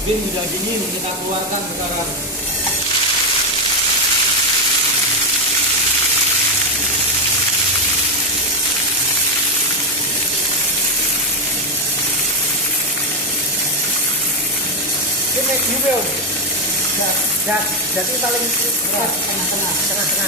Bin sudah dingin, kita keluarkan sekarang. Ini medium ya. Jadi paling tengah-tengah.